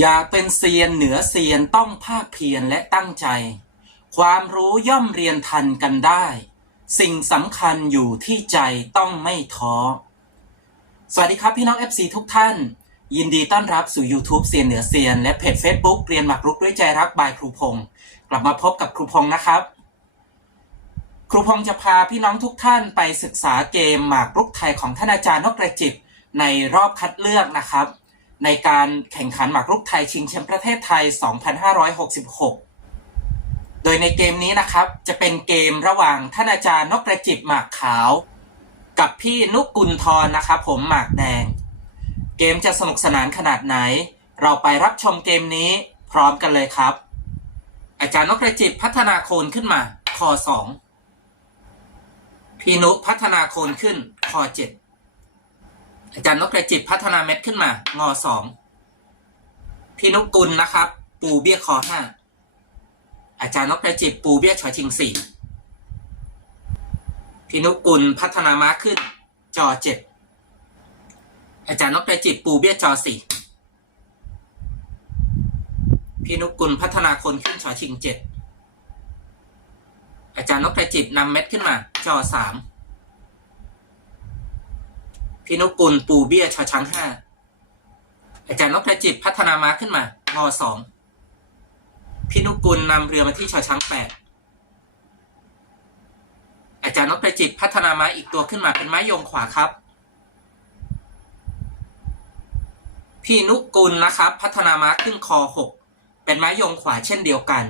อยากเป็นเซียนเหนือเซียนต้องภาคเพียรและตั้งใจ ความรู้ย่อมเรียนทันกันได้ สิ่งสำคัญอยู่ที่ใจต้องไม่ท้อ สวัสดีครับพี่น้อง FC ทุกท่าน ยินดีต้อนรับสู่ YouTube เซียนเหนือเซียน และเพจ Facebook เรียนหมากรุกด้วยใจรักบายครูพงศ์กลับมาพบกับครูพงศ์นะครับ ครูพงศ์จะพาพี่น้องทุกท่านไปศึกษาเกมหมากรุกไทยของท่านอาจารย์นกกระจิบในรอบคัดเลือกนะครับ ในการแข่งขันหมากรุกไทยชิงแชมป์ประเทศไทย 2566 โดยในเกมนี้นะครับ จะเป็นเกมระหว่างท่านอาจารย์นกกระจิบหมากขาว กับพี่นุกกุลทรนนะครับผมหมากแดง เกมจะสนุกสนานขนาดไหน เราไปรับชมเกมนี้พร้อมกันเลยครับ อาจารย์นกกระจิบพัฒนาโคนขึ้นมาคอสองพี่นุพัฒนาโคนขึ้นคอเจ็ด อาจารย์นกกระจิบพัฒนาเม็ดขึ้นมางอสองพี่นุกุลนะครับ ปูเบี้ยคอห้าอาจารย์นกกระจิบปูเบี้ยชอชิงสี่พี่นุกุลพัฒนาม้าขึ้น จอเจ็ดอาจารย์นกกระจิบปูเบี้ยจอสี่พี่นุกุลพัฒนาคนขึ้นชอชิงเจ็ดอาจารย์นกกระจิบนำเม็ดขึ้นมา จอสาม พี่นุกุลปูเบี้ยชอช้างห้าอาจารย์นกกระจิบพัฒนามาขึ้นมางอสองพี่นุกุลนำเรือมาที่ชอช้างแปดอาจารย์นกกระจิบพัฒนามาอีกตัวขึ้นมาเป็นไม้ยงขวาครับ พี่นุกุลนะครับ พัฒนามาขึ้นคอหกเป็นไม้ยงขวาเช่นเดียวกัน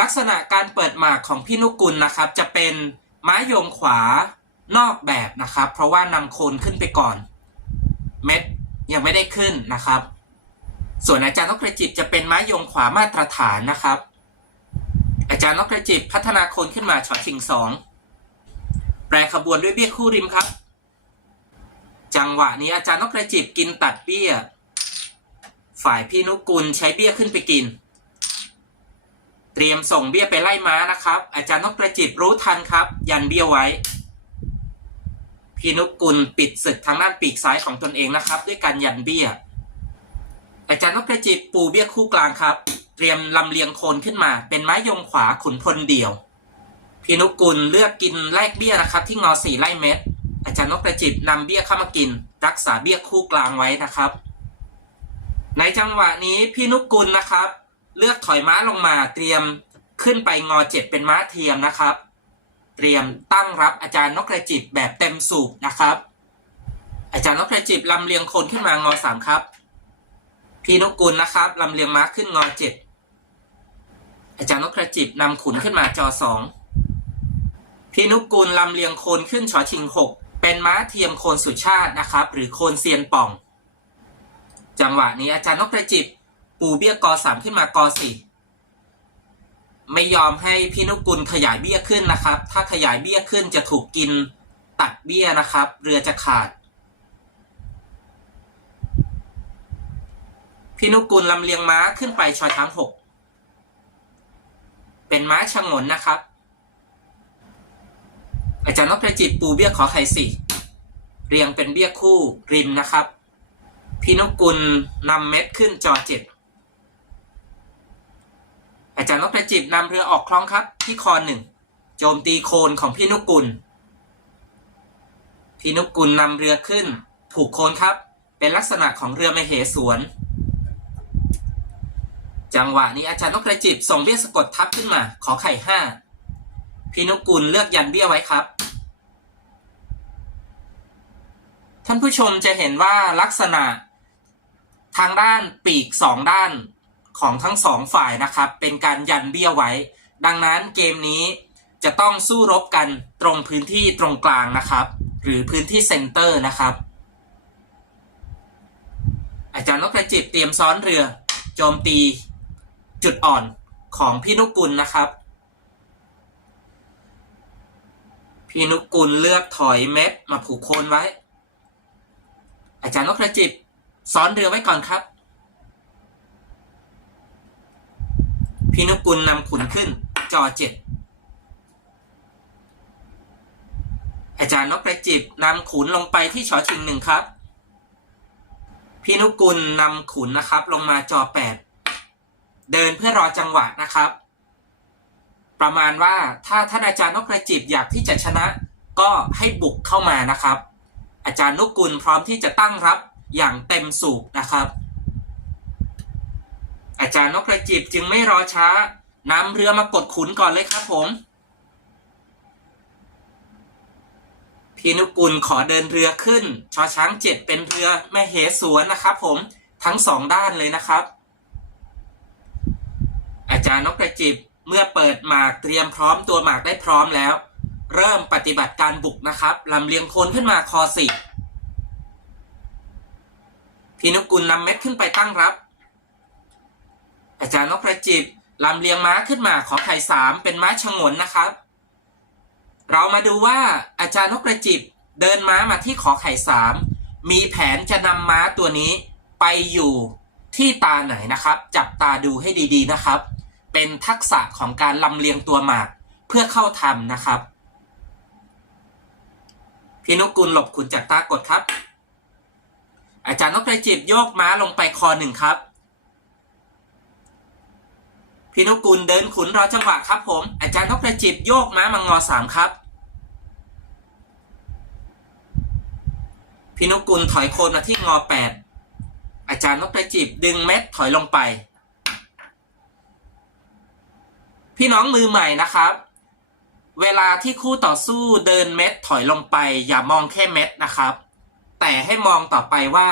ลักษณะการเปิดหมากของพี่นุกุลนะครับ จะเป็นไม้ยงขวา นอกแบบนะครับ เพราะว่านำโคนขึ้นไปก่อน เม็ดยังไม่ได้ขึ้นนะครับ ส่วนอาจารย์นกกระจิบจะเป็นไม้ยงขวามาตรฐานนะครับ อาจารย์นกกระจิบพัฒนาโคนขึ้นมาช็อตชิงสองแปรขบวนด้วยเบี้ยคู่ริมครับ จังหวะนี้อาจารย์นกกระจิบกินตัดเบี้ย ฝ่ายพี่นุกุลใช้เบี้ยขึ้นไปกิน เตรียมส่งเบี้ยไปไล่ม้านะครับ อาจารย์นกกระจิบรู้ทันครับ ยันเบี้ยไว้ พี่นุกุลปิดศึกทางด้านปีกซ้ายของตนเองนะครับ ด้วยการยันเบี้ย อาจารย์นกกระจิบปูเบี้ยคู่กลางครับ เตรียมลำเลียงโคนขึ้นมา เป็นไม้ยงขวาขุนพลเดี่ยวพี่นุกุลเลือกกินแลกเบี้ยนะครับ ที่งอสี่ไล่เม็ดอาจารย์นกกระจิบนำเบี้ยเข้ามากิน รักษาเบี้ยคู่กลางไว้นะครับ ในจังหวะนี้พี่นุกุลนะครับ เลือกถอยม้าลงมาเตรียมขึ้นไปงอเจ็ดเป็นม้าเทียมนะครับ เตรียมตั้งรับอาจารย์นกกระจิบแบบเต็มสูบนะครับ อาจารย์นกกระจิบลำเลียงคนขึ้นมางอสามครับ พี่นกกุลนะครับลำเลียงม้าขึ้นงอเจ็ดอาจารย์นกกระจิบนำขุนขึ้นมาจอสองพี่นกกุลลำเลียงโคนขึ้นชอชิงหกเป็นม้าเทียมโคนสุชาตินะครับ หรือโคนเซียนป่อง จังหวะนี้อาจารย์นกกระจิบปูเบี้ยกอสามขึ้นมากอสี่ ไม่ยอมให้พี่นุกุลขยายเบี้ยขึ้นนะครับ ถ้าขยายเบี้ยขึ้นจะถูกกินตัดเบี้ยนะครับ เรือจะขาด พี่นุกุลลำเลียงม้าขึ้นไปชอยช้างหกเป็นม้าชงนนะครับ อาจารย์นกกระจิบปูเบี้ยขอไข่สี่เรียงเป็นเบี้ยคู่ริมนะครับ พี่นุกุลนำเม็ดขึ้นจอเจ็ด อาจารย์นกกระจิบนำเรือออกคล้องครับ ที่คอหนึ่งโจมตีโคนของพี่นุกุล พี่นุกุลนำเรือขึ้นผูกโคนครับ เป็นลักษณะของเรือมเหสวน จังหวะนี้อาจารย์นกกระจิบส่งเบี้ยสะกดทับขึ้นมา ขอไข่ห้าพี่นุกุลเลือกยันเบี้ยไว้ครับ ท่านผู้ชมจะเห็นว่าลักษณะทางด้านปีกสองด้าน ของทั้งสองฝ่ายนะครับเป็นการยันเบี้ยไว้ ดังนั้นเกมนี้จะต้องสู้รบกันตรงพื้นที่ตรงกลางนะครับ หรือพื้นที่เซนเตอร์นะครับ อาจารย์นกกระจิบเตรียมซ้อนเรือ โจมตี จุดอ่อนของพี่นุกุลนะครับ พี่นุกุลเลือกถอยเม็ดมาผูกโคนไว้ อาจารย์นกกระจิบซ้อนเรือไว้ก่อนครับ พี่นุกุลนำขุนขึ้น จอเจ็ดอาจารย์นกกระจิบนำขุนลงไปที่ชอชิงหนึ่งครับพี่นุกุลนำขุนนะครับ ลงมาจอแปดเดินเพื่อรอจังหวะนะครับ ประมาณว่าถ้าท่านอาจารย์นกกระจิบอยากที่จะชนะ ก็ให้บุกเข้ามานะครับ อาจารย์นุกุลพร้อมที่จะตั้งรับอย่างเต็มสูบนะครับ อาจารย์นกกระจิบจึงไม่รอช้านำเรือมากดขุนก่อนเลยครับผม พี่นุกุลขอเดินเรือขึ้น ชอช้างเจ็ดเป็นเรือแม่เหสวนนะครับผมทั้งสองด้านเลยนะครับ อาจารย์นกกระจิบเมื่อเปิดหมากเตรียมพร้อมตัวหมากได้พร้อมแล้ว เริ่มปฏิบัติการบุกนะครับลำเลียงคนขึ้นมาคอสิพี่นุกุลนำเม็ดขึ้นไปตั้งรับ อาจารย์นกกระจิบลำเลียงม้าขึ้นมาขอไข่สามเป็นม้าชงนนะครับ เรามาดูว่าอาจารย์นกกระจิบเดินม้ามาที่ขอไข่สามมีแผนจะนำม้าตัวนี้ไปอยู่ที่ตาไหนนะครับ จับตาดูให้ดีๆนะครับ เป็นทักษะของการลำเลียงตัวหมากเพื่อเข้าทำนะครับ พี่นุกุลหลบขุนจากตากดครับ อาจารย์นกกระจิบโยกม้าลงไปคอหนึ่งครับ พี่นุกุลเดินขุนรอจังหวะครับผม อาจารย์นกกระจิบโยกม้ามางอสามครับ พี่นุกุลถอยโคนมาที่งอแปดอาจารย์นกกระจิบดึงเม็ดถอยลงไป พี่น้องมือใหม่นะครับ เวลาที่คู่ต่อสู้เดินเม็ดถอยลงไป อย่ามองแค่เม็ดนะครับ แต่ให้มองต่อไปว่า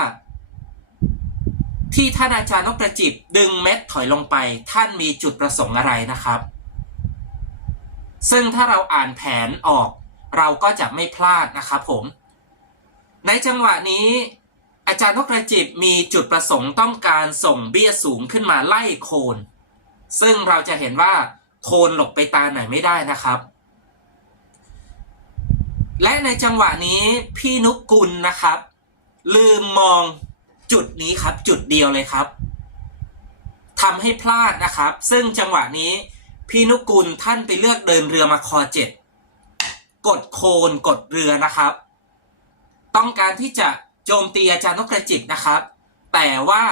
ที่ท่านอาจารย์นกกระจิบดึงเม็ดถอยลงไป ท่านมีจุดประสงค์อะไรนะครับ ซึ่งถ้าเราอ่านแผนออก เราก็จะไม่พลาดนะครับผม ในจังหวะนี้ อาจารย์นกกระจิบมีจุดประสงค์ต้องการส่งเบี้ยสูงขึ้นมาไล่โคน ซึ่งเราจะเห็นว่าโคนหลบไปตาไหนไม่ได้นะครับ และในจังหวะนี้พี่นุกกุลนะครับ ลืมมอง จุดนี้ครับจุดเดียวเลยครับทำให้พลาดนะครับ ซึ่งจังหวะนี้พี่นุกุลท่านไปเลือกเดินเรือมาคอเจ็ดกดโคนกดเรือนะครับ ต้องการที่จะโจมตีอาจารย์นกกระจิบนะครับ แต่ว่า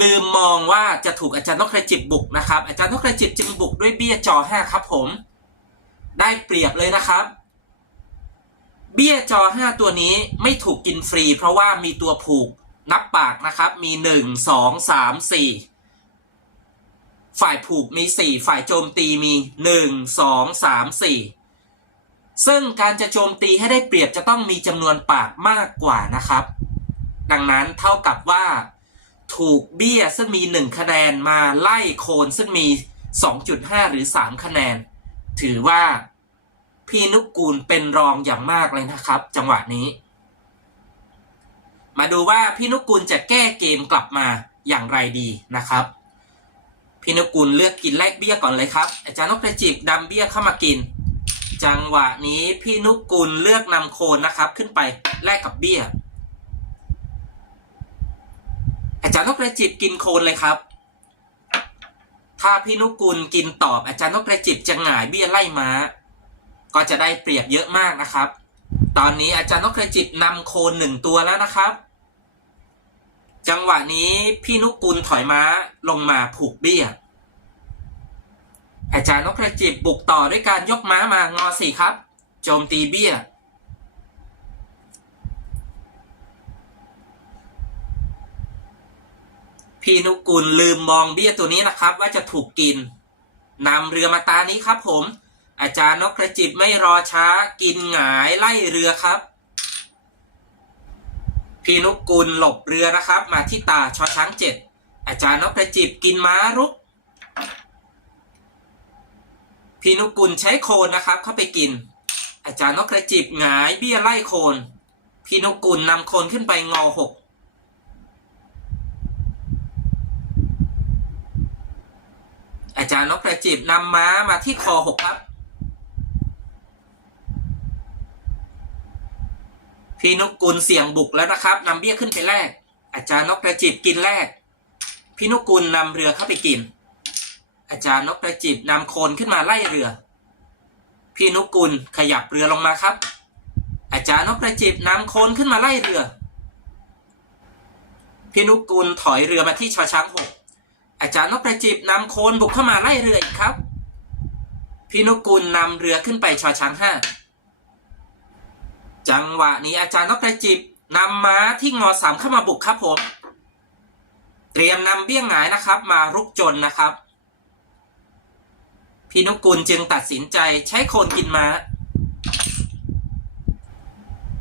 ลืมมองว่าจะถูกอาจารย์นกกระจิบบุกนะครับ อาจารย์นกกระจิบจึงบุกด้วยเบี้ยจอห้าครับผม ได้เปรียบเลยนะครับ เบี้ยจอห้าตัวนี้ไม่ถูกกินฟรี เพราะว่ามีตัวผูก นับปากนะครับมีหนึ่งสองสามสี่ฝ่ายผูกมีสี่ฝ่ายโจมตีมีหนึ่งสองสามสี่ซึ่งการจะโจมตีให้ได้เปรียบจะต้องมีจำนวนปากมากกว่านะครับ ดังนั้นเท่ากับว่า ถูกเบี้ยซึ่งมีหนึ่งคะแนนมาไล่โคนซึ่งมี 2.5 หรือ 3 คะแนน ถือว่าพี่นุกกูลเป็นรองอย่างมากเลยนะครับ จังหวะนี้ มาดูว่าพี่นุกูลจะแก้เกมกลับมาอย่างไรดีนะครับ พี่นุกูลเลือกกินแลกเบี้ยก่อนเลยครับ อาจารย์นกกระจิบดำเบี้ยเข้ามากิน จังหวะนี้พี่นุกูลเลือกนำโคนนะครับ ขึ้นไปแลกกับเบี้ย อาจารย์นกกระจิบกินโคนเลยครับ ถ้าพี่นุกูลกินตอบอาจารย์นกกระจิบจะหงายเบี้ยไล่ม้า ก็จะได้เปรียบเยอะมากนะครับ ตอนนี้อาจารย์นกกระจิบนำโคนหนึ่งตัวแล้วนะครับ จังหวะนี้พี่นุกูลถอยม้าลงมาผูกเบี้ย อาจารย์นกกระจิบบุกต่อด้วยการยกม้ามางอสี่ครับ โจมตีเบี้ย พี่นุกูลลืมมองเบี้ยตัวนี้นะครับ ว่าจะถูกกินนำเรือมาตานี้ครับผม อาจารย์นกกระจิบไม่รอช้ากินหงายไล่เรือครับ พี่นุกุลหลบเรือนะครับ มาที่ตาชอช้างเจ็ดอาจารย์นกกระจิบกินม้ารุก พี่นุกุลใช้โคนนะครับ เข้าไปกิน อาจารย์นกกระจิบหงายเบี้ยไล่โคน พี่นุกุลนำโคนขึ้นไปงอหกอาจารย์นกกระจิบนำม้ามาที่คอหกครับ พี่นุกุลเสี่ยงบุกแล้วนะครับนำเบี้ยขึ้นไปแลกอาจารย์นกกระจิบกินแรก พี่นุกุลนำเรือเข้าไปกิน อาจารย์นกกระจิบนำโคนขึ้นมาไล่เรือ พี่นุกุลขยับเรือลงมาครับ อาจารย์นกกระจิบนำโคนขึ้นมาไล่เรือ พี่นุกุลถอยเรือมาที่ชอช้างหกอาจารย์นพประจิบนำโคนบุกเข้ามาไล่เรืออีกครับ พี่นุกุลนำเรือขึ้นไปชอช้างห้า จังหวะนี้อาจารย์นพประจิบนำม้าที่งอสามเข้ามาบุกครับผม เตรียมนำเบี้ยงหงายนะครับ มารุกจนนะครับ พี่นุกุลจึงตัดสินใจใช้โคนกินม้า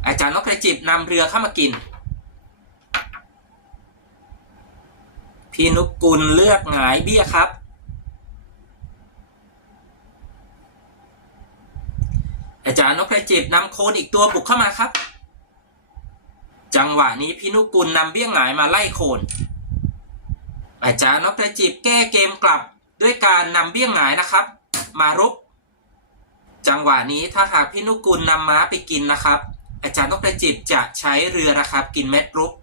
อาจารย์นพประจิบนำเรือเข้ามากิน พี่นุกุลเลือกหงายเบี้ยครับ อาจารย์นพกระจิบนำโคนอีกตัวบุกเข้ามาครับ จังหวะนี้พี่นุกุลนำเบี้ยงหงายมาไล่โคน อาจารย์นพกระจิบแก้เกมกลับด้วยการนำเบี้ยงหงายนะครับ มารุก จังหวะนี้ถ้าหากพี่นุกุลนำม้าไปกินนะครับ อาจารย์นพกระจิบจะใช้เรือนะครับ กินเม็ดรุก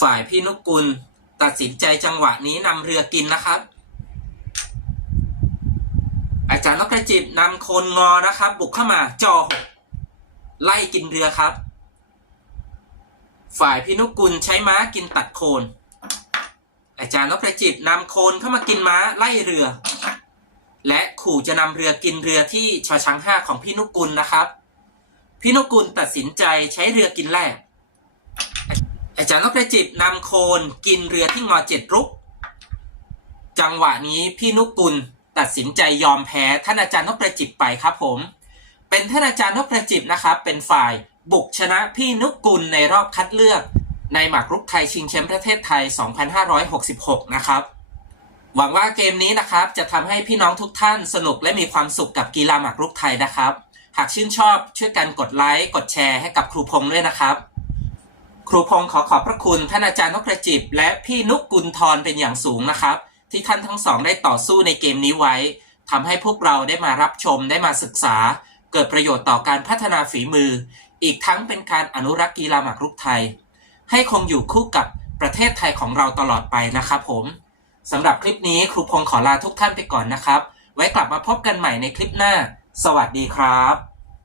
ฝ่ายพี่นุกุล ตัดสินใจจังหวะนี้นำเรือกินนะครับ อาจารย์นกกระจิบนำโคนงอนะครับ บุกเข้ามาจอหกไล่กินเรือครับ ฝ่ายพี่นุกุลใช้ม้ากินตัดโคน อาจารย์นกกระจิบนำโคนเข้ามากินม้าไล่เรือ และขู่จะนำเรือกินเรือที่ชอช้างห้าของพี่นุกุลนะครับ พี่นุกุลตัดสินใจใช้เรือกินแรก อาจารย์นพประจิบนำโคนกินเรือที่งอเจ็ดรุก จังหวะนี้พี่นุกุลตัดสินใจยอมแพ้ท่านอาจารย์นพประจิบไปครับผม เป็นท่านอาจารย์นพประจิบนะครับ เป็นฝ่ายบุกชนะพี่นุกุลในรอบคัดเลือกในหมากรุกไทยชิงแชมป์ประเทศไทย 2566 นะครับ หวังว่าเกมนี้นะครับ จะทำให้พี่น้องทุกท่านสนุกและมีความสุขกับกีฬาหมากรุกไทยนะครับ หากชื่นชอบช่วยกันกดไลค์ กดแชร์ให้กับครูพงษ์ด้วยนะครับ ครูพงศ์ขอขอบพระคุณท่านอาจารย์นพประจิบ และพี่นุกกุลทรเป็นอย่างสูงนะครับ ที่ท่านทั้งสองได้ต่อสู้ในเกมนี้ไว้ทำให้พวกเราได้มารับชมได้มาศึกษา เกิดประโยชน์ต่อการพัฒนาฝีมือ อีกทั้งเป็นการอนุรักษ์กีฬาหมากรุกไทย ให้คงอยู่คู่กับประเทศไทยของเราตลอดไปนะครับผมสำหรับคลิปนี้ครูพงศ์ขอลาทุกท่านไปก่อนนะครับ ไว้กลับมาพบกันใหม่ในคลิปหน้า สวัสดีครับ